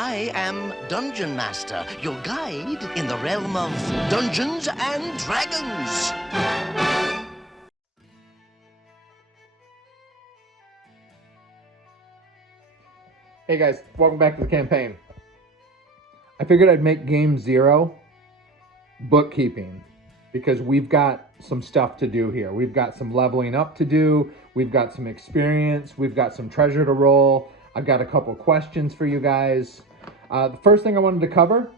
I am Dungeon Master, your guide in the realm of Dungeons and Dragons. Hey guys, welcome back to the campaign. I figured I'd make game 0 bookkeeping because we've got some stuff to do here. We've got some leveling up to do. We've got some experience. We've got some treasure to roll. I've got a couple questions for you guys. The first thing I wanted to cover,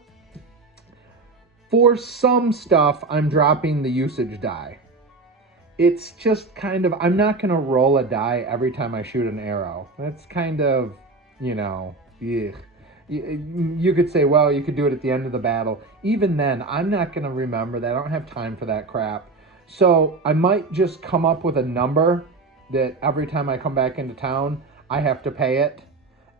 for some stuff, I'm dropping the usage die. It's just kind of, I'm not going to roll a die every time I shoot an arrow. That's kind of, you know, ugh. You could say, well, you could do it at the end of the battle. Even then, I'm not going to remember that. I don't have time for that crap. So I might just come up with a number that every time I come back into town, I have to pay it.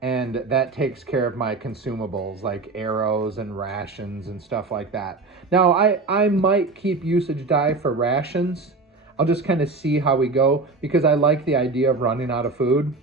And that takes care of my consumables like arrows and rations and stuff like that. Now, I might keep usage die for rations. I'll just kind of see how we go because I like the idea of running out of food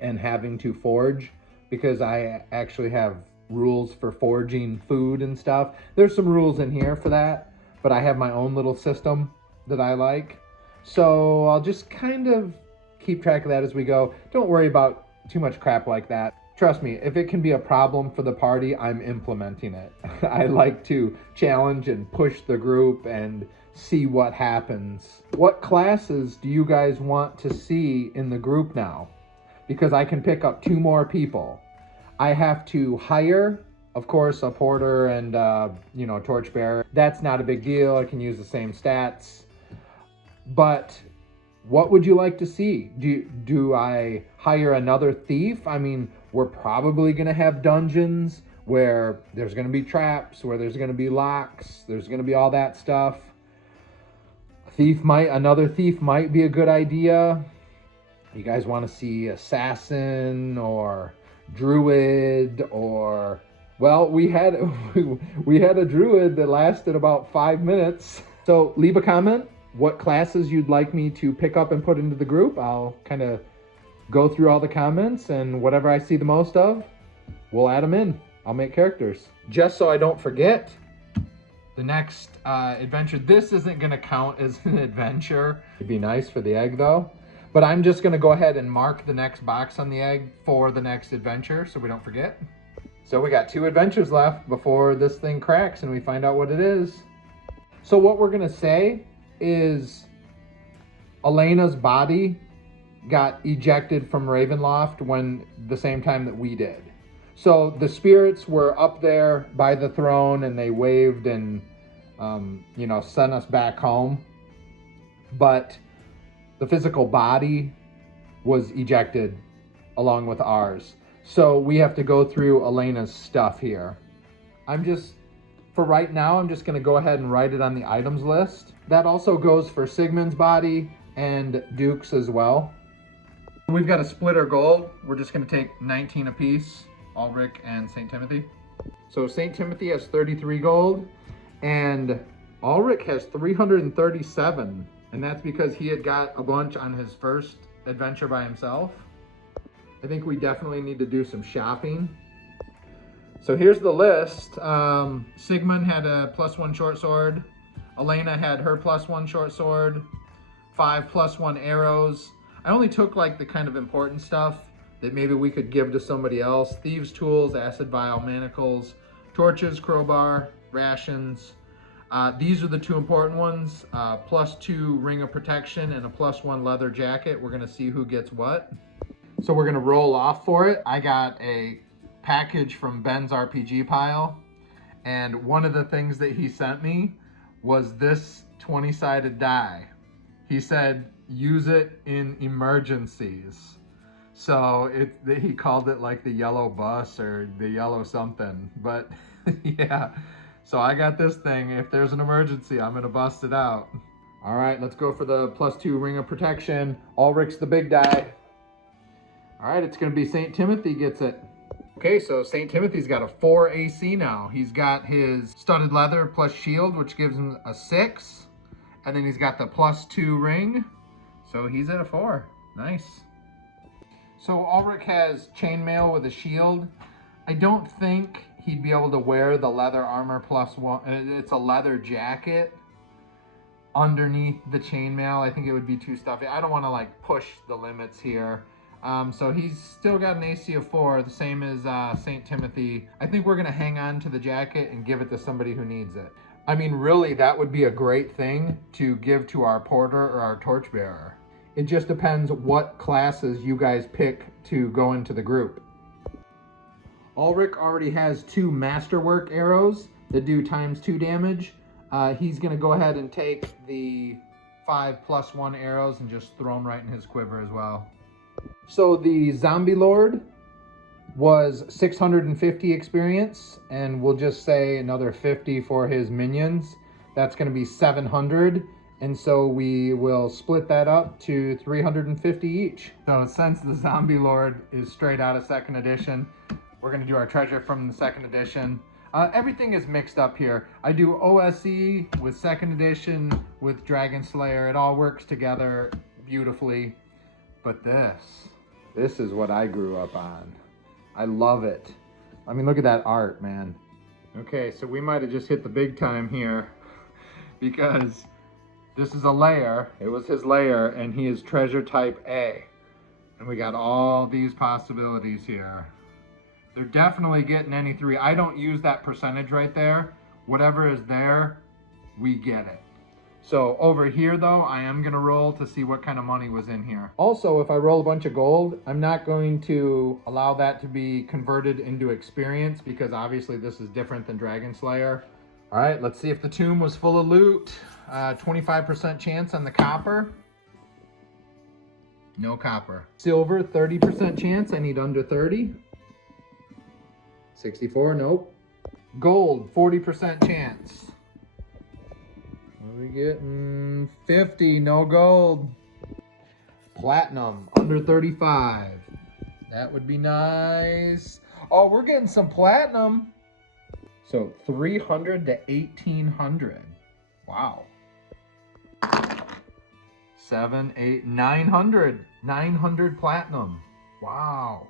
and having to forage, because I actually have rules for foraging food and stuff. There's some rules in here for that, but I have my own little system that I like. So I'll just kind of keep track of that as we go. Don't worry about too much crap like that. Trust me, if it can be a problem for the party, I'm implementing it. I like to challenge and push the group and see what happens. What classes do you guys want to see in the group now? Because I can pick up 2 more people. I have to hire, of course, a porter and, torchbearer. That's not a big deal. I can use the same stats. But what would you like to see? Do I hire another thief? I mean, we're probably going to have dungeons where there's going to be traps, where there's going to be locks, there's going to be all that stuff. Another thief might be a good idea. You guys want to see assassin or druid or, well, we had a druid that lasted about 5 minutes. So leave a comment what classes you'd like me to pick up and put into the group. I'll kind of go through all the comments, and whatever I see the most of, we'll add them in. I'll make characters. Just so I don't forget, the next adventure, this isn't going to count as an adventure. It'd be nice for the egg though. But I'm just going to go ahead and mark the next box on the egg for the next adventure so we don't forget. So we got 2 adventures left before this thing cracks and we find out what it is. So what we're going to say is Elena's body got ejected from Ravenloft when the same time that we did. So the spirits were up there by the throne and they waved and, sent us back home. But the physical body was ejected along with ours. So we have to go through Elena's stuff here. For right now, I'm just gonna go ahead and write it on the items list. That also goes for Sigmund's body and Duke's as well. We've got a splitter gold. We're just gonna take 19 apiece, Ulrich and St. Timothy. So St. Timothy has 33 gold and Ulrich has 337. And that's because he had got a bunch on his first adventure by himself. I think we definitely need to do some shopping. So here's the list. Sigmund had a +1 short sword. Elena had her +1 short sword. 5 +1 arrows. I only took like the kind of important stuff that maybe we could give to somebody else. Thieves' tools, acid vial, manacles, torches, crowbar, rations. These are the 2 important ones, +2 ring of protection and a +1 leather jacket. We're gonna see who gets what. So we're gonna roll off for it. I got a package from Ben's RPG pile, and one of the things that he sent me was this 20-sided die. He said, use it in emergencies. So he called it like the yellow bus or the yellow something, but yeah. So I got this thing. If there's an emergency, I'm gonna bust it out. All right, let's go for the +2 ring of protection. Ulrich's the big die. All right, it's gonna be St. Timothy gets it. Okay, so St. Timothy's got a 4 AC now. He's got his studded leather plus shield, which gives him a 6. And then he's got the +2 ring. So he's at a 4, nice. So Ulrich has chainmail with a shield. I don't think he'd be able to wear the leather armor +1. It's a leather jacket underneath the chainmail. I think it would be too stuffy. I don't want to like push the limits here. So he's still got an AC of 4, the same as St. Timothy. I think we're gonna hang on to the jacket and give it to somebody who needs it. I mean, really, that would be a great thing to give to our porter or our torchbearer. It just depends what classes you guys pick to go into the group. Ulrich already has 2 masterwork arrows that do ×2 damage. He's gonna go ahead and take the 5+1 arrows and just throw them right in his quiver as well. So the Zombie Lord was 650 experience, and we'll just say another 50 for his minions. That's gonna be 700. And so we will split that up to 350 each. So since the Zombie Lord is straight out of 2nd edition, we're gonna do our treasure from the 2nd edition. Everything is mixed up here. I do OSE with 2nd edition with Dragonslayer. It all works together beautifully. But this is what I grew up on. I love it. I mean, look at that art, man. Okay, so we might have just hit the big time here because this is a layer. It was his layer, and he is treasure type A. And we got all these possibilities here. They're definitely getting any 3. I don't use that percentage right there. Whatever is there, we get it. So over here, though, I am going to roll to see what kind of money was in here. Also, if I roll a bunch of gold, I'm not going to allow that to be converted into experience because obviously this is different than Dragonslayer. All right, let's see if the tomb was full of loot. 25% chance on the copper. No copper. Silver, 30% chance. I need under 30. 64, nope. Gold, 40% chance. What are we getting? 50, no gold. Platinum, under 35. That would be nice. Oh, we're getting some platinum. So 300 to 1800. Wow. 7, 8, 900. 900 platinum. Wow.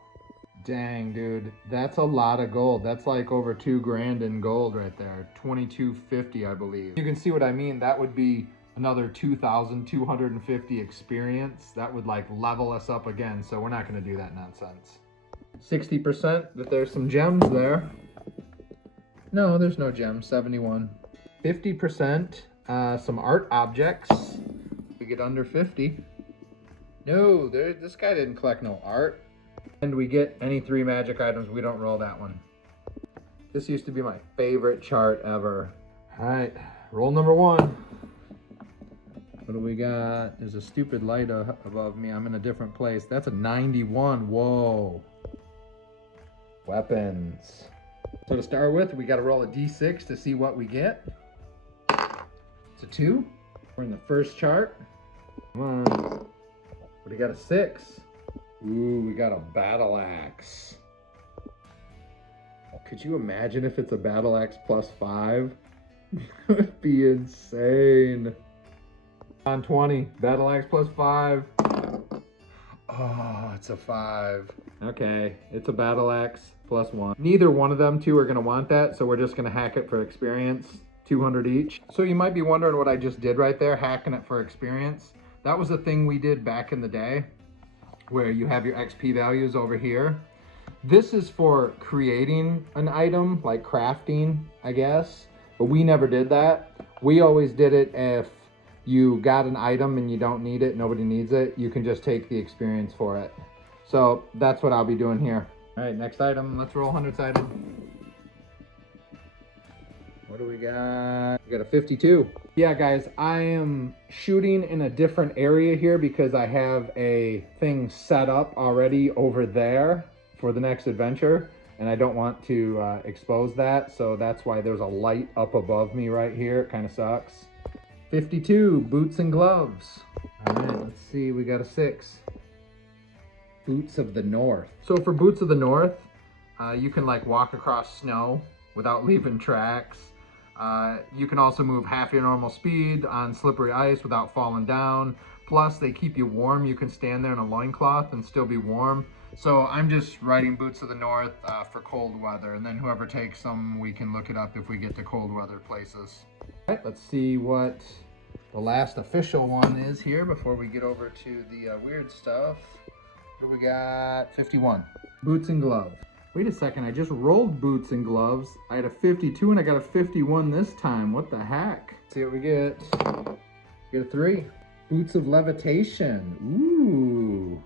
Dang, dude. That's a lot of gold. That's like over 2 grand in gold right there. 2250, I believe. You can see what I mean. That would be another 2,250 experience. That would like level us up again. So we're not going to do that nonsense. 60% that there's some gems there. No, there's no gems. 71. 50%. Some art objects. We get under 50. No, this guy didn't collect no art. And we get any 3 magic items. We don't roll that one. This used to be my favorite chart ever. All right, roll number 1. What do we got? There's a stupid light above me. I'm in a different place. That's a 91. Whoa. Weapons. So to start with, we got to roll a d6 to see what we get. It's a 2. We're in the first chart. Come on. What do you got? A 6. Ooh, we got a battle axe. Could you imagine if it's a battle axe +5? That would be insane. On 20, battle axe +5. Oh, it's a 5. Okay, it's a battle axe +1. Neither one of them 2 are gonna want that, so we're just gonna hack it for experience. 200 each. So you might be wondering what I just did right there, hacking it for experience. That was a thing we did back in the day, where you have your XP values over here. This is for creating an item, like crafting, I guess. But we never did that. We always did it if you got an item and you don't need it, nobody needs it, you can just take the experience for it. So that's what I'll be doing here. All right, next item, let's roll 100-sided. What do we got? We got a 52. Yeah, guys, I am shooting in a different area here because I have a thing set up already over there for the next adventure, and I don't want to expose that, so that's why there's a light up above me right here. It kind of sucks. 52, boots and gloves. All right, let's see, we got a 6. Boots of the North. So for Boots of the North, you can like walk across snow without leaving tracks. You can also move half your normal speed on slippery ice without falling down. Plus, they keep you warm. You can stand there in a loincloth and still be warm. So I'm just writing Boots of the North for cold weather, and then whoever takes them, we can look it up if we get to cold weather places. All right, let's see what the last official one is here before we get over to the weird stuff. What do we got? 51. Boots and gloves. Wait a second, I just rolled boots and gloves. I had a 52 and I got a 51 this time. What the heck? Let's see what we get. Get a 3. Boots of levitation. Ooh.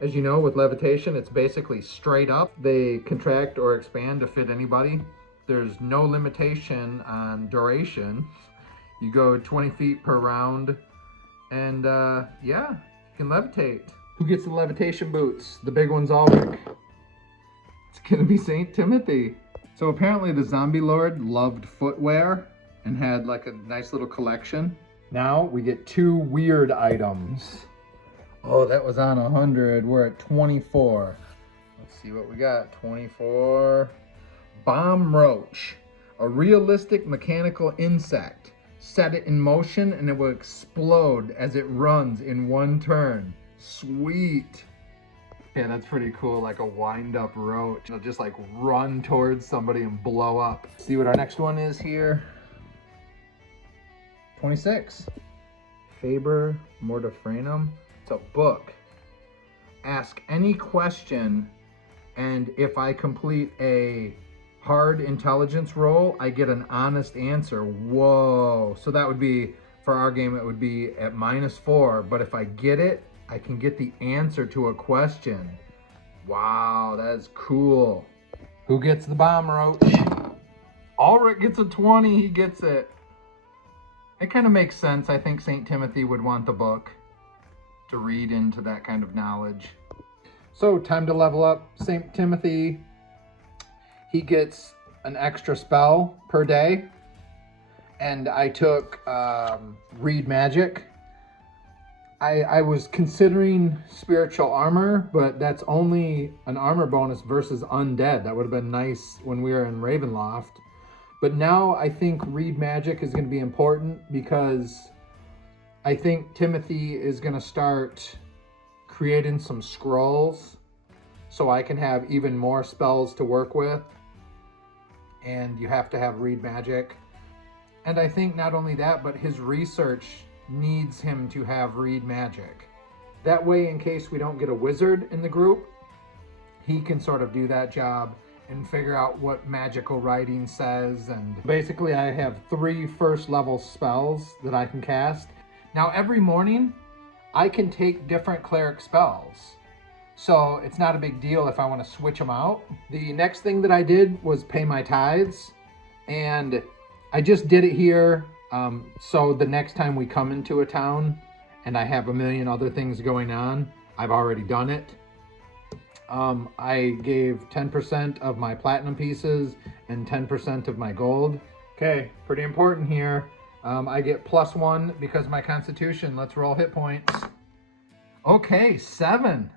As you know, with levitation, it's basically straight up. They contract or expand to fit anybody. There's no limitation on duration. You go 20 feet per round, and yeah, you can levitate. Who gets the levitation boots? The big one's Ulrich. It's gonna be St. Timothy. So apparently the zombie lord loved footwear and had like a nice little collection. Now we get 2 weird items. Oh, that was on 100. We're at 24. Let's see what we got. 24. Bomb roach. A realistic mechanical insect. Set it in motion and it will explode as it runs in 1 turn. Sweet. Yeah, that's pretty cool. Like a wind-up roach. It'll just like run towards somebody and blow up. See what our next one is here. 26. Faber Mortifranum. It's a book. Ask any question, and if I complete a hard intelligence roll, I get an honest answer. Whoa. So that would be, for our game, it would be at -4, but if I get it, I can get the answer to a question. Wow, that is cool. Who gets the bomb roach? Ulrich gets a 20, he gets it. It kind of makes sense. I think St. Timothy would want the book to read into that kind of knowledge. So time to level up St. Timothy. He gets an extra spell per day. And I took Read Magic. I was considering Spiritual Armor, but that's only an armor bonus versus undead. That would have been nice when we were in Ravenloft. But now I think Read Magic is going to be important because I think Timothy is going to start creating some scrolls so I can have even more spells to work with. And you have to have Read Magic. And I think not only that, but his research needs him to have Read Magic. That way, in case we don't get a wizard in the group, he can sort of do that job and figure out what magical writing says. And basically I have 3 first level spells that I can cast. Now every morning I can take different cleric spells. So it's not a big deal if I want to switch them out. The next thing that I did was pay my tithes, and I just did it here. So the next time we come into a town and I have a million other things going on, I've already done it. I gave 10% of my platinum pieces and 10% of my gold. Okay, pretty important here. I get +1 because of my constitution. Let's roll hit points. Okay, 7.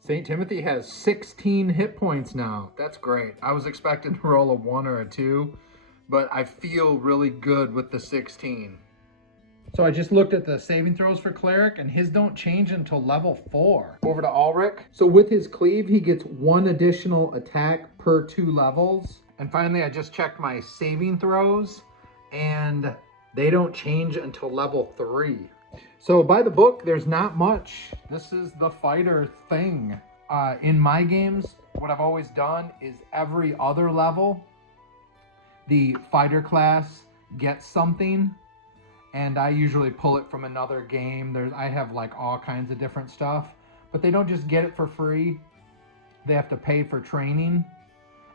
St. Timothy has 16 hit points now. That's great. I was expecting to roll a 1 or a 2, but I feel really good with the 16. So I just looked at the saving throws for Cleric, and his don't change until level 4. Over to Ulrich. So with his Cleave, he gets 1 additional attack per 2 levels. And finally, I just checked my saving throws, and they don't change until level 3. So by the book, there's not much. This is the fighter thing. In my games, what I've always done is every other level, the fighter class gets something, and I usually pull it from another game. I have like all kinds of different stuff, but they don't just get it for free. They have to pay for training,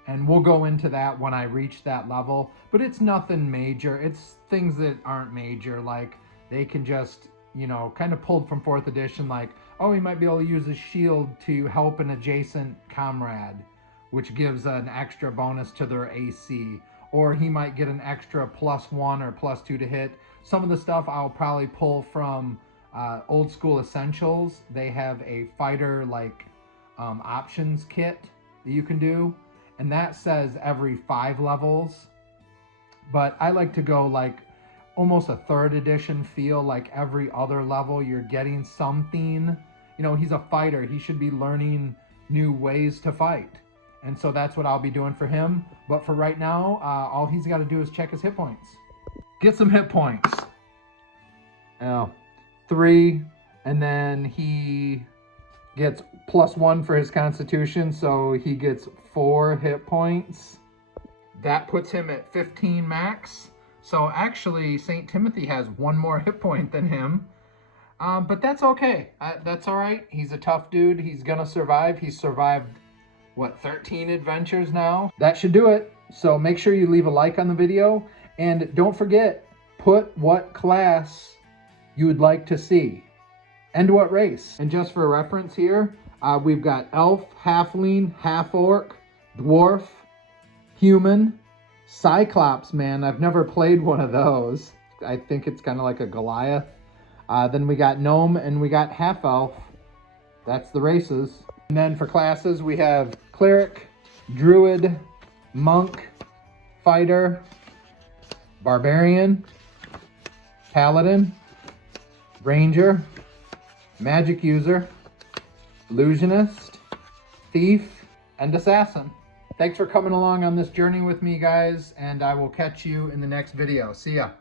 and we'll go into that when I reach that level, but it's nothing major. It's things that aren't major, like they can just, you know, kind of pulled from 4th edition, like, oh, he might be able to use his shield to help an adjacent comrade, which gives an extra bonus to their AC, or he might get an extra +1 or +2 to hit. Some of the stuff I'll probably pull from Old School Essentials. They have a fighter like options kit that you can do, and that says every 5 levels. But I like to go like almost a 3rd edition feel, like every other level you're getting something. You you know, he's a fighter. He should be learning new ways to fight. And so that's what I'll be doing for him. But for right now, all he's got to do is check his hit points. Get some hit points. Now, 3, and then he gets +1 for his constitution, so he gets 4 hit points. That puts him at 15 max. So actually, St. Timothy has 1 more hit point than him. But that's okay. That's all right. He's a tough dude. He's gonna survive. He's survived, what, 13 adventures now? That should do it. So make sure you leave a like on the video. And don't forget, put what class you would like to see and what race. And just for reference here, we've got elf, halfling, half-orc, dwarf, human, cyclops, man. I've never played one of those. I think it's kind of like a Goliath. Then we got gnome and we got half-elf. That's the races. And then for classes, we have cleric, druid, monk, fighter, barbarian, paladin, ranger, magic user, illusionist, thief, and assassin. Thanks for coming along on this journey with me, guys, and I will catch you in the next video. See ya.